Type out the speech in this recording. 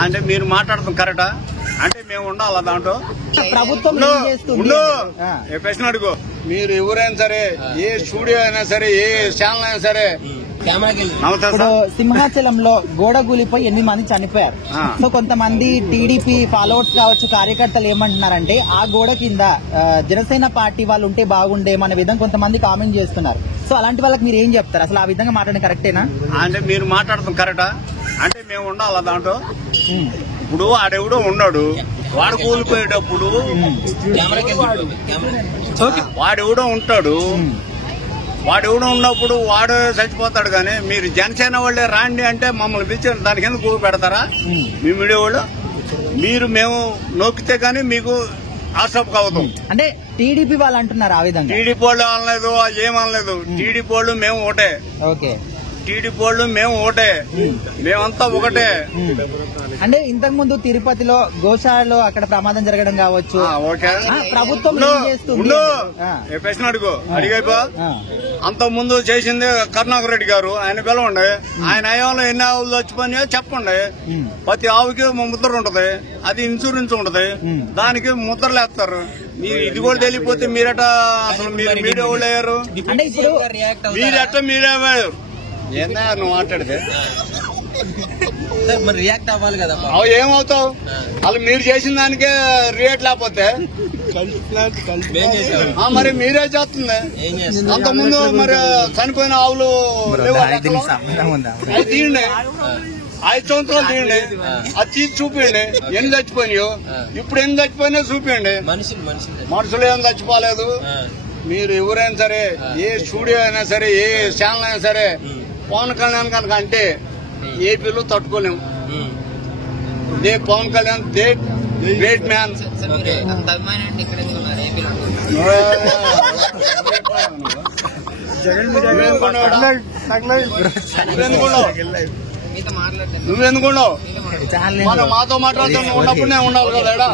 అంటే మీరు మాట్లాడతాం కరెక్టా? అంటే మేము ఉండాలా దాంట్లో? ప్రభుత్వం ప్రశ్న అడుగు. మీరు ఎవరైనా సరే, ఏ స్టూడియో అయినా సరే, ఏ ఛానల్ అయినా సరే, ఇప్పుడు సింహాచలంలో గోడ కూలిపోయి 8 మంది చనిపోయారు. సో కొంతమంది టీడీపీ ఫాలోవర్స్ కావచ్చు, కార్యకర్తలు ఏమంటున్నారంటే ఆ గోడ కింద జనసేన పార్టీ వాళ్ళు ఉంటే బాగుండేమో అనే విధంగా కొంతమంది కామెంట్ చేస్తున్నారు. సో అలాంటి వాళ్ళకి మీరు ఏం చెప్తారు? అసలు ఆ విధంగా మాట్లాడడం కరెక్టేనా? అంటే మీరు మాట్లాడతాం కరెక్టా? అంటే మేము ఉండాలా దాంట్లో? ఇప్పుడు ఆడెవడో ఉన్నాడు, వాడు కూలిపోయేటప్పుడు వాడెవడో ఉంటాడు, వాడెవడో ఉన్నప్పుడు వాడు చచ్చిపోతాడు. కానీ మీరు జనసేన వాళ్ళే రాండి అంటే మమ్మల్ని పిలిచి దానికి ఎందుకు కూలి పెడతారా? మీ మీడియా వాళ్ళు మేము నొక్కితే కానీ మీకు ఆసప్ అవుతాం. అంటే టీడీపీ వాళ్ళు అంటున్నారు ఆ విధంగా. టీడీపీ వాళ్ళు అనలేదు, ఏమనలేదు. టీడీపీ వాళ్ళు మేము ఒకటే. ఓకే, టీడీపీ వాళ్ళు మేము ఒకటే, మేమంతా ఒకటే. అంటే ఇంతకు ముందు తిరుపతిలో గోశాలలో అక్కడ ప్రమాదం జరగడం కావచ్చు, ప్రభుత్వం ప్రశ్న అడిగైపో. అంత ముందు చేసింది కరుణాకర్ రెడ్డి గారు, ఆయన పిలవండి. ఆయన హయాంలో ఎన్ని ఆవులు చచ్చిపోయినాయో చెప్పండి. ప్రతి ఆవుకి ముద్ర ఉంటది, అది ఇన్సూరెన్స్ ఉంటది, దానికి ముద్రలు వేస్తారు. మీరు ఇది కూడా తెలియపోతే మీరట అసలు మీరు మీడియా వాళ్ళు అయ్యారు. మీరే ఏందా నువ్వు మాట్లాడితే రియాక్ట్ అవ్వాలి కదా. ఏమవుతావు? వాళ్ళు మీరు చేసిన దానికే రియాక్ట్ లేకపోతే మరి మీరే చేస్తుంది. అంతకుముందు మరి చనిపోయిన ఆవులు అది తీయండి, 5 సంవత్సరాలు తీయండి, అది తీసి చూపించండి ఎన్ని చచ్చిపోయినాయో. ఇప్పుడు ఎన్ని చచ్చిపోయినా చూపించండి. మనుషులు ఏం చచ్చిపోలేదు. మీరు ఎవరైనా సరే, ఏ స్టూడియో అయినా సరే, ఏ ఛానల్ అయినా సరే, పవన్ కళ్యాణ్ కనుక అంటే ఏపీలో తట్టుకోలేము. Pawan Kalyan great man. నువ్వెందుకున్నావు? మాతో మాట్లాడుతూ ఉన్నప్పుడు నేను ఉండాలి కదా.